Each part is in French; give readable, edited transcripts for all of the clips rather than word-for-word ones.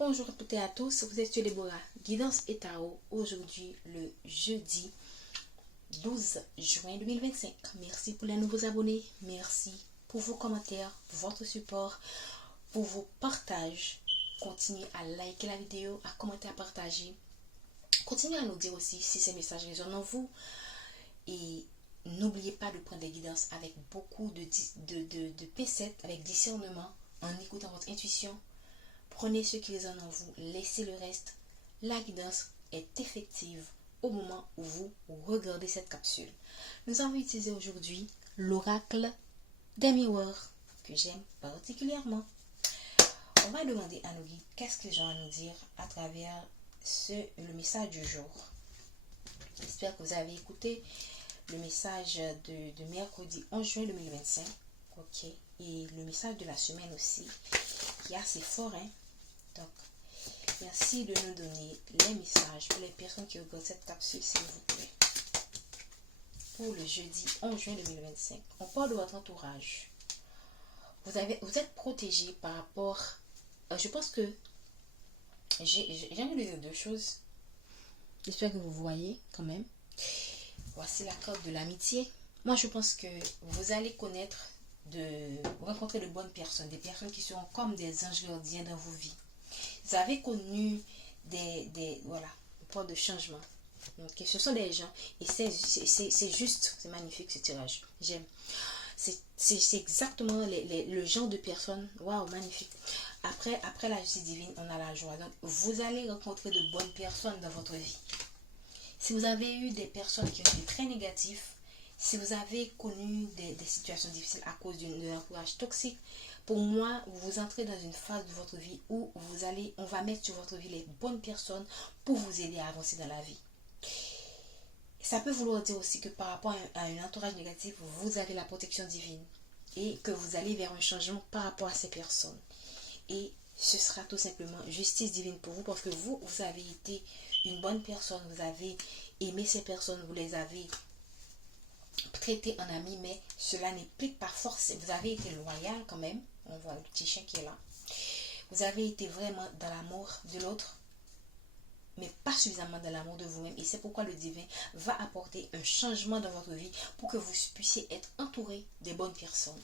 Bonjour à toutes et à tous, vous êtes sur Déborah Guidance et Tarot. Aujourd'hui, le jeudi 12 juin 2025. Merci pour les nouveaux abonnés, merci pour vos commentaires, pour votre support, pour vos partages. Continuez à liker la vidéo, à commenter, à partager. Continuez à nous dire aussi si ces messages résonnent en vous. Et n'oubliez pas de prendre des guidances avec beaucoup de pincettes, avec discernement, en écoutant votre intuition. Prenez ce qui résonne en vous, laissez le reste. La guidance est effective au moment où vous regardez cette capsule. Nous allons utiliser aujourd'hui l'oracle des miroirs, que j'aime particulièrement. On va demander à nos guides qu'est-ce qu'ils ont à nous dire à travers le message du jour. J'espère que vous avez écouté le message de mercredi 11 juin 2025. Ok. Et le message de la semaine aussi, qui est assez fort, hein. Donc, merci de nous donner les messages pour les personnes qui regardent cette capsule, s'il vous plaît. Pour le jeudi 11 juin 2025, on parle de votre entourage. Vous êtes protégé par rapport... je pense que j'ai envie de dire deux choses. J'espère que vous voyez quand même. Voici la carte de l'amitié. Moi, je pense que vous allez rencontrer de bonnes personnes, des personnes qui seront comme des anges gardiens dans vos vies. Vous avez connu voilà, on parle de changement. Okay. Ce sont des gens, et c'est juste, c'est magnifique ce tirage. J'aime. C'est exactement le genre de personnes. Waouh, magnifique. Après la justice divine, on a la joie. Donc, vous allez rencontrer de bonnes personnes dans votre vie. Si vous avez eu des personnes qui ont été très négatives, si vous avez connu des situations difficiles à cause d'un entourage toxique, pour moi, vous entrez dans une phase de votre vie où on va mettre sur votre vie les bonnes personnes pour vous aider à avancer dans la vie. Ça peut vouloir dire aussi que par rapport à un entourage négatif, vous avez la protection divine et que vous allez vers un changement par rapport à ces personnes. Et ce sera tout simplement justice divine pour vous parce que vous avez été une bonne personne, vous avez aimé ces personnes, vous les avez traitées en amis, mais cela n'implique pas forcément. Vous avez été loyal quand même. On voit le petit chien qui est là. Vous avez été vraiment dans l'amour de l'autre, mais pas suffisamment dans l'amour de vous-même. Et c'est pourquoi le divin va apporter un changement dans votre vie pour que vous puissiez être entouré des bonnes personnes.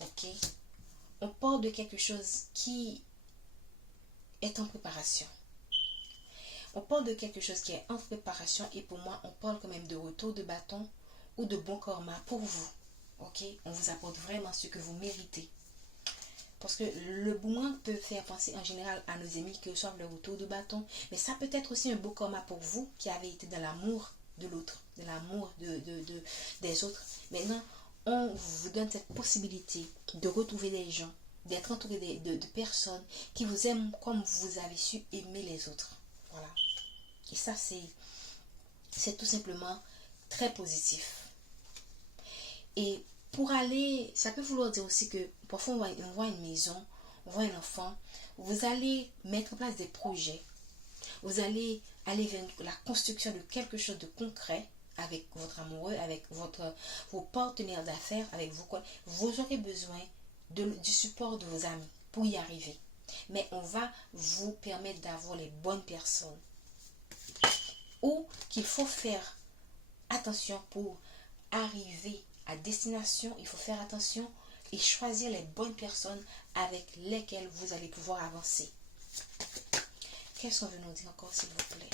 Ok. On parle de quelque chose qui est en préparation. On parle de quelque chose qui est en préparation et pour moi, on parle quand même de retour de bâton ou de bon karma pour vous. Ok, on vous apporte vraiment ce que vous méritez. Parce que le boomerang peut faire penser en général à nos ennemis qui reçoivent le retour de bâton. Mais ça peut être aussi un beau karma pour vous qui avez été dans l'amour de l'autre, de l'amour des autres. Maintenant, on vous donne cette possibilité de retrouver des gens, d'être entouré de personnes qui vous aiment comme vous avez su aimer les autres. Voilà. Et ça, c'est tout simplement très positif. Et pour aller, ça peut vouloir dire aussi que parfois on voit une maison, on voit un enfant, vous allez mettre en place des projets, vous allez aller vers la construction de quelque chose de concret avec votre amoureux, avec vos partenaires d'affaires, avec vous aurez besoin du support de vos amis pour y arriver. Mais on va vous permettre d'avoir les bonnes personnes. Ou qu'il faut faire attention pour arriver à destination, il faut faire attention et choisir les bonnes personnes avec lesquelles vous allez pouvoir avancer. Qu'est-ce qu'on veut nous dire encore, s'il vous plaît?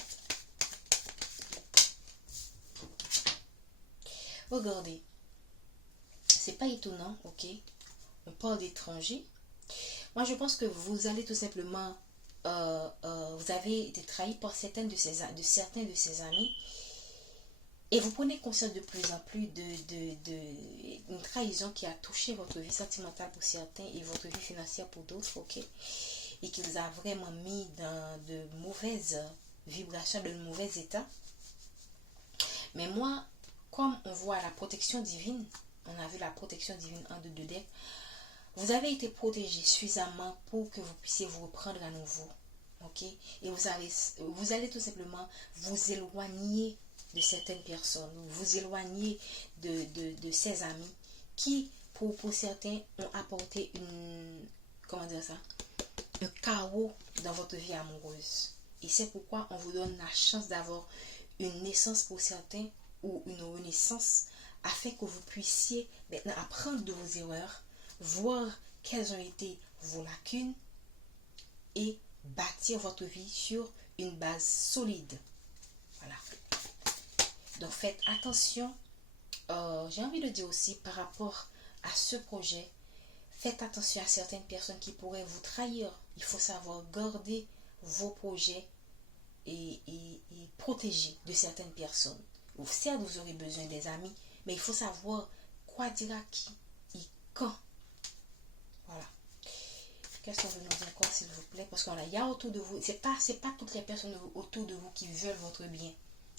Regardez, c'est pas étonnant, ok? On parle d'étrangers. Moi, je pense que vous allez tout simplement, vous avez été trahi par certains de ces amis. Et vous prenez conscience de plus en plus d'une trahison qui a touché votre vie sentimentale pour certains et votre vie financière pour d'autres, ok? Et qui vous a vraiment mis dans de mauvaises vibrations, de mauvais états. Mais moi, comme on voit la protection divine, on a vu la protection divine en deux decks, vous avez été protégé suffisamment pour que vous puissiez vous reprendre à nouveau, ok? Et vous allez tout simplement vous éloigner de certaines personnes, vous éloigner de ces amis qui, pour certains, ont apporté comment dire ça, un chaos dans votre vie amoureuse. Et c'est pourquoi on vous donne la chance d'avoir une naissance pour certains ou une renaissance afin que vous puissiez maintenant apprendre de vos erreurs, voir quelles ont été vos lacunes et bâtir votre vie sur une base solide. Voilà. Donc faites attention. J'ai envie de dire aussi par rapport à ce projet, faites attention à certaines personnes qui pourraient vous trahir. Il faut savoir garder vos projets et protéger de certaines personnes. Certes, vous aurez besoin des amis, mais il faut savoir quoi dire à qui et quand. Voilà. Qu'est-ce qu'on veut nous dire encore, s'il vous plaît? Parce qu'il y a autour de vous, c'est pas toutes les personnes autour de vous qui veulent votre bien.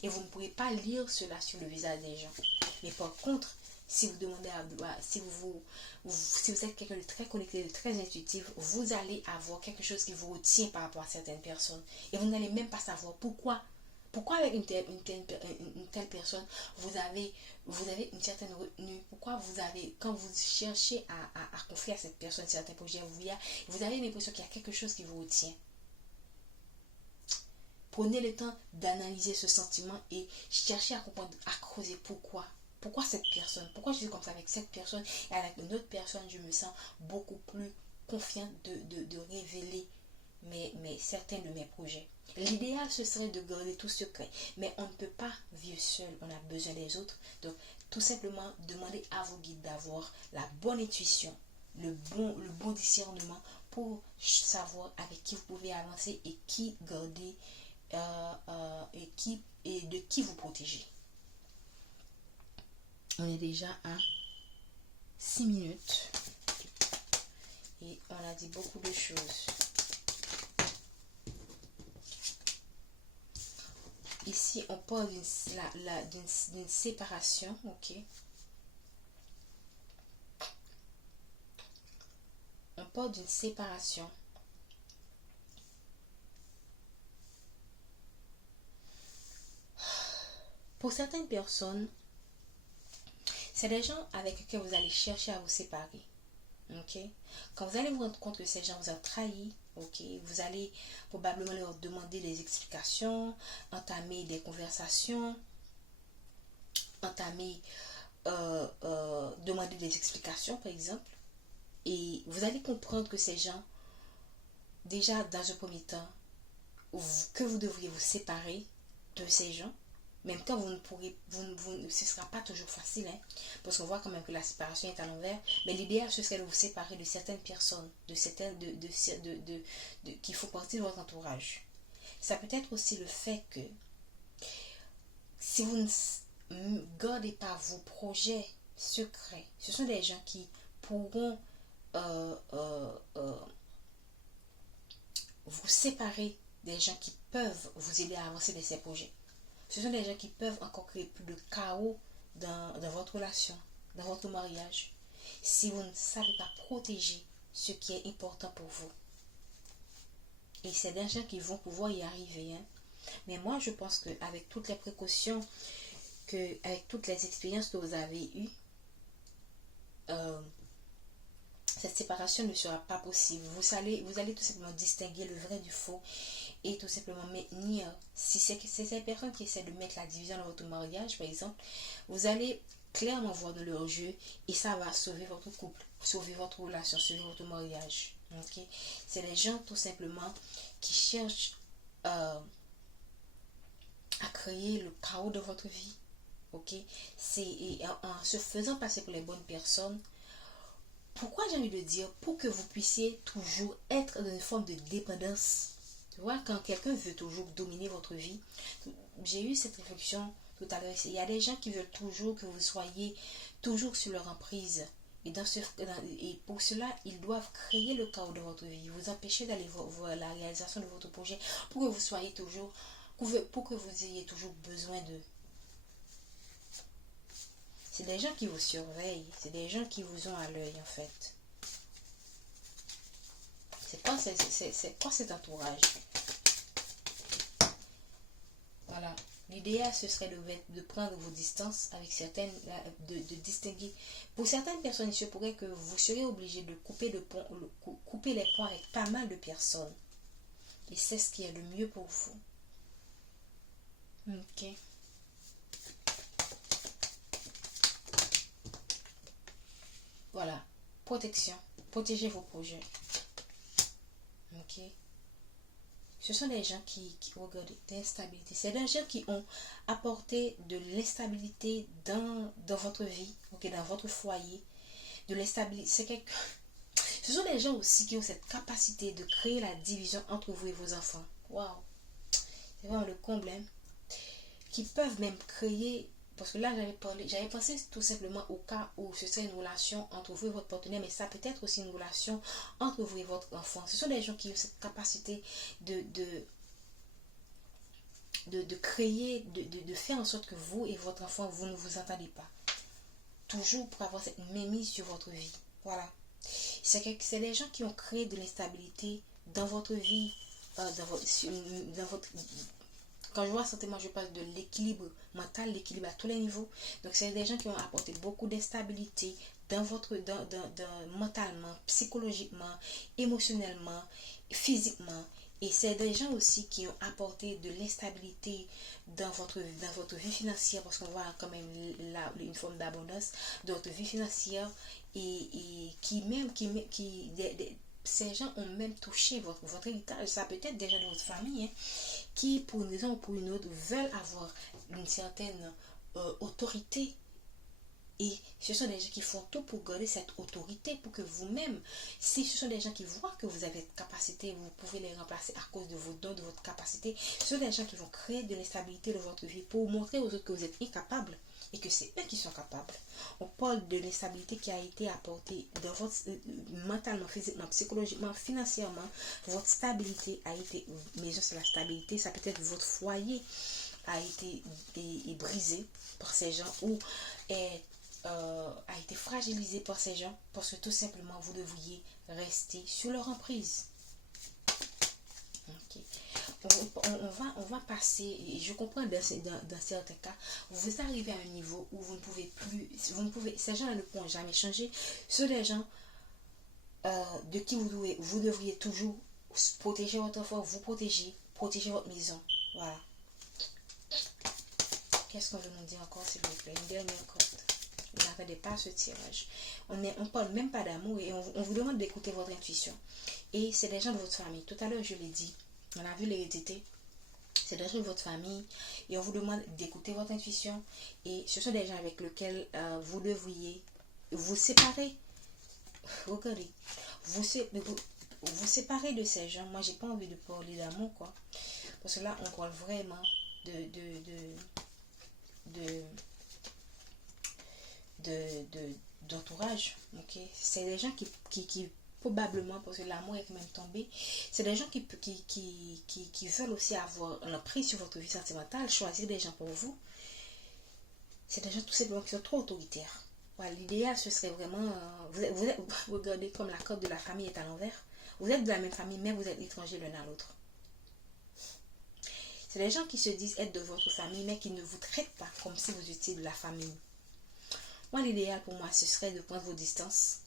Et vous ne pourrez pas lire cela sur le visage des gens. Mais par contre, si vous demandez si vous êtes quelqu'un de très connecté, de très intuitif, vous allez avoir quelque chose qui vous retient par rapport à certaines personnes. Et vous n'allez même pas savoir pourquoi. Pourquoi avec une telle personne, vous avez une certaine retenue? Pourquoi quand vous cherchez à confier à cette personne certains projets, vous avez l'impression qu'il y a quelque chose qui vous retient. Prenez le temps d'analyser ce sentiment et cherchez à comprendre, à creuser pourquoi. Pourquoi cette personne? Pourquoi je suis comme ça avec cette personne et avec une autre personne, je me sens beaucoup plus confiante de révéler certains de mes projets. L'idéal, ce serait de garder tout secret. Mais on ne peut pas vivre seul. On a besoin des autres. Donc, tout simplement, demandez à vos guides d'avoir la bonne intuition, le bon discernement pour savoir avec qui vous pouvez avancer et qui garder et de qui vous protéger. On est déjà à 6 minutes et on a dit beaucoup de choses. Ici, on parle d'une séparation, ok? On parle d'une séparation. Pour certaines personnes, c'est des gens avec lesquels vous allez chercher à vous séparer. Ok? Quand vous allez vous rendre compte que ces gens vous ont trahi, ok, vous allez probablement leur demander des explications, entamer des conversations, demander des explications par exemple. Et vous allez comprendre que ces gens, déjà dans un premier temps, que vous devriez vous séparer de ces gens. Même temps, ce ne sera pas toujours facile, hein, parce qu'on voit quand même que la séparation est à l'envers. Mais l'idéal, ce serait de vous séparer de certaines personnes, qui font partie de votre entourage. Ça peut être aussi le fait que si vous ne gardez pas vos projets secrets, ce sont des gens qui pourront vous séparer des gens qui peuvent vous aider à avancer dans ces projets. Ce sont des gens qui peuvent encore créer plus de chaos dans votre relation, dans votre mariage, si vous ne savez pas protéger ce qui est important pour vous. Et c'est des gens qui vont pouvoir y arriver. Hein. Mais moi, je pense qu'avec toutes les précautions, avec toutes les expériences que vous avez eues, cette séparation ne sera pas possible. Vous allez tout simplement distinguer le vrai du faux et tout simplement maintenir, si c'est ces personnes qui essaient de mettre la division dans votre mariage, par exemple, vous allez clairement voir de leur jeu et ça va sauver votre couple, sauver votre relation, sauver votre mariage. Okay? C'est les gens tout simplement qui cherchent à créer le chaos de votre vie. Okay? En se faisant passer pour les bonnes personnes. Pourquoi j'ai envie de dire? Pour que vous puissiez toujours être dans une forme de dépendance. Tu vois, quand quelqu'un veut toujours dominer votre vie, j'ai eu cette réflexion tout à l'heure. Il y a des gens qui veulent toujours que vous soyez toujours sur leur emprise. Et pour cela, ils doivent créer le chaos de votre vie, vous empêcher d'aller voir la réalisation de votre projet, pour que vous soyez toujours, pour que vous ayez toujours besoin d'eux. C'est des gens qui vous surveillent, c'est des gens qui vous ont à l'œil en fait. C'est quoi cet entourage? Voilà. L'idéal, ce serait de prendre vos distances avec certaines, de distinguer. Pour certaines personnes, il se pourrait que vous serez obligé de couper les ponts avec pas mal de personnes. Et c'est ce qui est le mieux pour vous. Ok. Voilà. Protection. Protégez vos projets. Ok. Ce sont des gens qui regardez, l'instabilité. C'est des gens qui ont apporté de l'instabilité dans votre vie, ok, dans votre foyer. De l'instabilité. Ce sont des gens aussi qui ont cette capacité de créer la division entre vous et vos enfants. Waouh! C'est vraiment le comble, hein? Qui peuvent même créer, parce que là j'avais pensé tout simplement au cas où ce serait une relation entre vous et votre partenaire, mais ça peut être aussi une relation entre vous et votre enfant. Ce sont des gens qui ont cette capacité de créer, de faire en sorte que vous et votre enfant, vous ne vous entendez pas. Toujours pour avoir cette mainmise sur votre vie. Voilà. C'est des gens qui ont créé de l'instabilité dans votre vie, dans votre quand je vois sentiment, je parle de l'équilibre mental, l'équilibre à tous les niveaux. Donc, c'est des gens qui ont apporté beaucoup d'instabilité mentalement, psychologiquement, émotionnellement, physiquement. Et c'est des gens aussi qui ont apporté de l'instabilité dans votre vie financière, parce qu'on voit quand même une forme d'abondance dans votre vie financière et ces gens ont même touché votre héritage. Ça peut être déjà de votre famille, hein, qui, pour une raison ou pour une autre, veulent avoir une certaine autorité. Et ce sont des gens qui font tout pour garder cette autorité, pour que vous-même, si ce sont des gens qui voient que vous avez cette capacité, vous pouvez les remplacer à cause de vos dons, de votre capacité. Ce sont des gens qui vont créer de l'instabilité dans votre vie pour montrer aux autres que vous êtes incapables et que c'est eux qui sont capables. On parle de l'instabilité qui a été apportée dans votre mentalement, physiquement, psychologiquement, financièrement. Votre stabilité a été, mais c'est la stabilité, ça peut être votre foyer a été brisé par ces gens ou a été fragilisé par ces gens parce que tout simplement vous devriez rester sous leur emprise. Okay. On va passer, et je comprends dans certains cas, vous arrivez à un niveau où vous ne pouvez plus, ces gens ne pourront jamais changer. Ce sont des gens de qui vous devriez toujours protéger votre enfant, vous protéger votre maison. Voilà. Qu'est-ce qu'on veut nous dire encore, s'il vous plaît? Une dernière carte. N'attendez pas ce tirage. On parle même pas d'amour et on vous demande d'écouter votre intuition. Et c'est des gens de votre famille. Tout à l'heure, je l'ai dit. On a vu l'hérédité. C'est des gens de votre famille et on vous demande d'écouter votre intuition. Et ce sont des gens avec lesquels vous devriez vous séparer. Regardez. Vous séparez de ces gens. Moi, j'ai pas envie de parler d'amour, quoi. Parce que là, on parle vraiment d'entourage, ok. C'est des gens qui probablement, parce que l'amour est quand même tombé, c'est des gens qui veulent aussi avoir un prix sur votre vie sentimentale, choisir des gens pour vous. C'est des gens tout simplement qui sont trop autoritaires. Voilà, l'idéal ce serait vraiment vous regardez comme la carte de la famille est à l'envers. Vous êtes de la même famille mais vous êtes étrangers l'un à l'autre. C'est des gens qui se disent être de votre famille mais qui ne vous traitent pas comme si vous étiez de la famille. Moi, l'idéal pour moi, ce serait de prendre vos distances.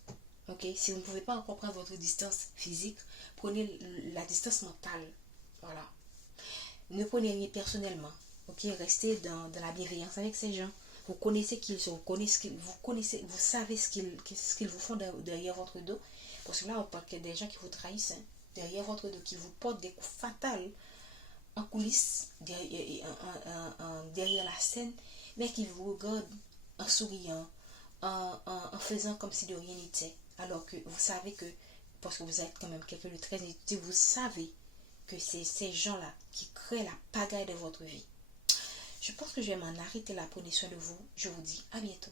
Ok, si vous ne pouvez pas encore prendre votre distance physique, prenez la distance mentale. Voilà. Ne prenez rien personnellement. Ok, restez dans la bienveillance avec ces gens. Vous connaissez qui ils sont, vous savez ce qu'ils vous font derrière votre dos. Parce que là, on parle que des gens qui vous trahissent, hein, derrière votre dos, qui vous portent des coups fatals en coulisses, derrière la scène, mais qui vous regardent en souriant, en faisant comme si de rien n'était. Alors que vous savez que, parce que vous êtes quand même quelqu'un de très éduqué, vous savez que c'est ces gens-là qui créent la pagaille de votre vie. Je pense que je vais m'en arrêter là. Prenez soin de vous. Je vous dis à bientôt.